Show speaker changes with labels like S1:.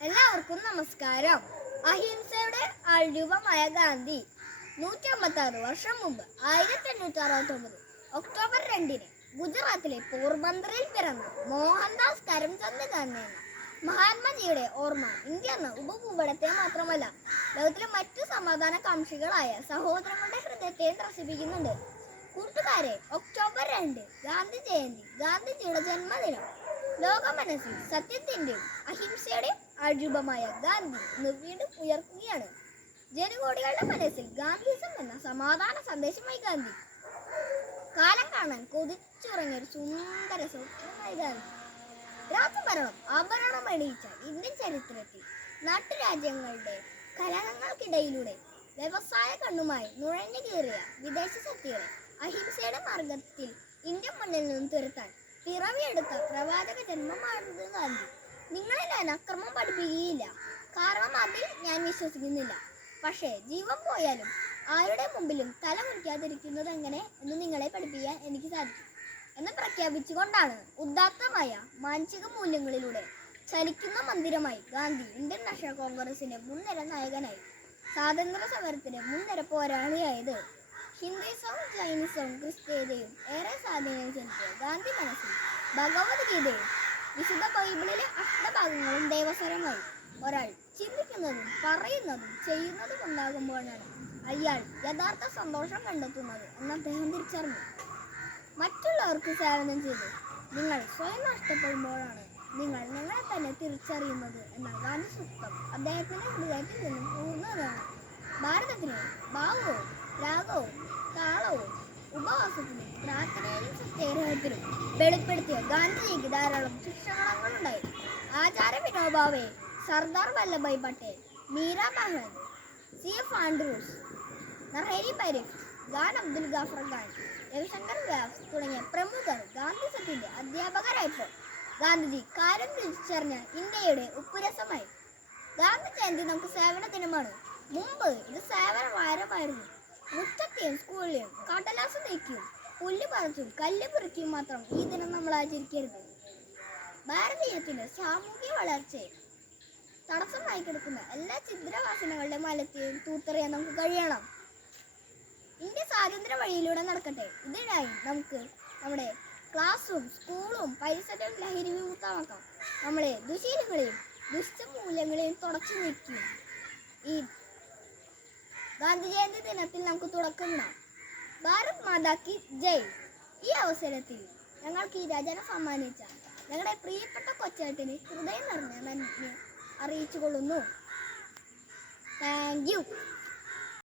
S1: എല്ലാവർക്കും നമസ്കാരം. അഹിംസയുടെ ആൾരൂപമായ ഗാന്ധി നൂറ്റി അമ്പത്തി ആറ് വർഷം മുമ്പ് ആയിരത്തി എണ്ണൂറ്റി അറുപത്തി ഒമ്പത് ഒക്ടോബർ രണ്ടിന് ഗുജറാത്തിലെ പോർബന്തറിൽ പിറന്ന മോഹൻദാസ് കരംചന്ദ് ഗാന്ധി എന്ന മഹാത്മജിയുടെ ഓർമ്മ ഇന്ത്യ എന്ന ഉപഭൂപടത്തെ മാത്രമല്ല ലോകത്തിലെ മറ്റു സമാധാന കാംക്ഷികളായ സഹോദരങ്ങളുടെ ഹൃദയത്തെ ത്രസിപ്പിക്കുന്നുണ്ട്. കൂട്ടുകാരെ ഒക്ടോബർ രണ്ട് ഗാന്ധി ജയന്തി ഗാന്ധിജിയുടെ ജന്മദിനം ലോക സത്യത്തിന്റെയും അഹിംസയുടെയും ആൾരൂപമായ ഗാന്ധി ഇന്ന് വീണ്ടും ഉയർത്തുകയാണ് ജനകോടികളുടെ മനസ്സിൽ ഗാന്ധിസം എന്ന സമാധാന സന്ദേശമായി ഗാന്ധി. കാലം കാണാൻ കൊതിച്ചുറങ്ങിയ ഒരു സുന്ദര സ്വപ്നമായി ഗാന്ധി. രാജഭരണം ആഭരണം അണിയിച്ച ഇന്ത്യൻ ചരിത്രത്തിൽ നാട്ടുരാജ്യങ്ങളുടെ കലഹങ്ങൾക്കിടയിലൂടെ വ്യവസായ കണ്ണുമായി നുഴഞ്ഞു കയറിയ വിദേശ ശക്തികളെ അഹിംസയുടെ മാർഗത്തിൽ ഇന്ത്യൻ മണ്ണിൽ നിന്നും തുരത്താൻ പിറവിയെടുത്ത പ്രവാചക ജന്മമായിരുന്നു ഗാന്ധി. നിങ്ങളെ ഞാൻ അക്രമം പഠിപ്പിക്കുകയില്ല. കാരണം അതിൽ ഞാൻ വിശ്വസിക്കുന്നില്ല. പക്ഷേ ജീവൻ പോയാലും ആരുടെ മുമ്പിലും തല മുറിക്കാതിരിക്കുന്നത് എങ്ങനെ എന്ന് നിങ്ങളെ പഠിപ്പിക്കാൻ എനിക്ക് സാധിക്കും. എന്ന് പ്രഖ്യാപിച്ചുകൊണ്ടാണ് ഉദാത്തമായ മാനസിക മൂല്യങ്ങളിലൂടെ ചലിക്കുന്ന മന്ദിരമായി ഗാന്ധി ഇന്ത്യൻ നാഷണൽ കോൺഗ്രസിന്റെ മുൻനിര നായകനായി സ്വാതന്ത്ര്യ സമരത്തിന്റെ മുൻനിര പോരാളിയായത് ഹിന്ദുയിസവും ജൈനിസവും ക്രിസ്ത്യതയും ഏറെ സ്വാധീനം ചെലുത്തിയ ഗാന്ധി മനസ്സിൽ ഭഗവത്ഗീതയും വിശുദ്ധ ബൈബിളിലെ അഷ്ടഭാഗങ്ങളും ദേവസ്വരമായി ഒരാൾ ചിന്തിക്കുന്നതും പറയുന്നതും ചെയ്യുന്നതും ഉണ്ടാകുമ്പോഴാണ് അയാൾ യഥാർത്ഥ സന്തോഷം കണ്ടെത്തുന്നത് എന്ന് അദ്ദേഹം തിരിച്ചറിഞ്ഞു. മറ്റുള്ളവർക്ക് സേവനം ചെയ്ത് നിങ്ങൾ സ്വയം നഷ്ടപ്പെടുമ്പോഴാണ് നിങ്ങൾ നിങ്ങളെ തന്നെ തിരിച്ചറിയുന്നത് എന്ന ഗാന്ധി സൂക്തം അദ്ദേഹത്തിന്റെ ഹൃദയത്തിൽ നിന്നും പൂർണതാണ് ഭാരതത്തിന് ഭാവവും രാഗവും താളവും ഉപവാസത്തിനും പ്രാർത്ഥനയിലും സത്യാഗ്രഹത്തിനും വെളിപ്പെടുത്തിയ ഗാന്ധിജിക്ക് ധാരാളം ശിക്ഷണങ്ങളുണ്ടായി ആചാര വിനോബാവെ സർദാർ വല്ലഭായ് പട്ടേൽ മീര മഹൻ സി എഫ് ആൻഡ്രൂസ് നറേരി പരിഫ് ഖാൻ അബ്ദുൽ ഗാഫർ ഖാൻ രവിശങ്കർ വ്യാസ് തുടങ്ങിയ പ്രമുഖർ ഗാന്ധിസത്തിന്റെ അധ്യാപകരായപ്പോൾ ഗാന്ധിജി കാര്യം തിരിച്ചറിഞ്ഞ ഇന്ത്യയുടെ ഉപ്പുരസമായി. ഗാന്ധി ജയന്തി നമുക്ക് സേവന ദിനമാണ് മുമ്പ് ഇത് സേവന വാരമായിരുന്നു മുറ്റത്തെയും സ്കൂളിലെയും കടലാസ് തേക്കും പുല്ല് പറിച്ചും കല്ല് പെറുക്കിയും മാത്രം ഈ ദിനം നമ്മൾ ആചരിക്കരുത്. ഭാരതീയത്തിന്റെ സാമൂഹ്യ വളർച്ചയെ തടസ്സമായി കിടക്കുന്ന എല്ലാ ചിത്രവാസനകളുടെ മലത്തെയും തൂത്തെറിയാൻ നമുക്ക് കഴിയണം. ഇന്ത്യ സ്വാതന്ത്ര്യ വഴിയിലൂടെ നടക്കട്ടെ. ഇതിനായി നമുക്ക് നമ്മുടെ ക്ലാസ്സും സ്കൂളും പരിസരവും ലഹരി വിമുക്തമാക്കാം. നമ്മളെ ദുശീലങ്ങളെയും ദുഷ്ടമൂല്യങ്ങളെയും തുടച്ചു നീക്കി. ഗാന്ധി ജയന്തി ദിനത്തിൽ നമുക്ക് തുടക്കമിടാം ഭാരത് മാതാ കി ജയ്. ഈ അവസരത്തിൽ ഞങ്ങൾക്ക് ഈ രചന സമ്മാനിച്ച ഞങ്ങളുടെ പ്രിയപ്പെട്ട കൊച്ചേട്ടന് ഹൃദയം നിറഞ്ഞ നന്ദി അറിയിച്ചു കൊള്ളുന്നു താങ്ക് യു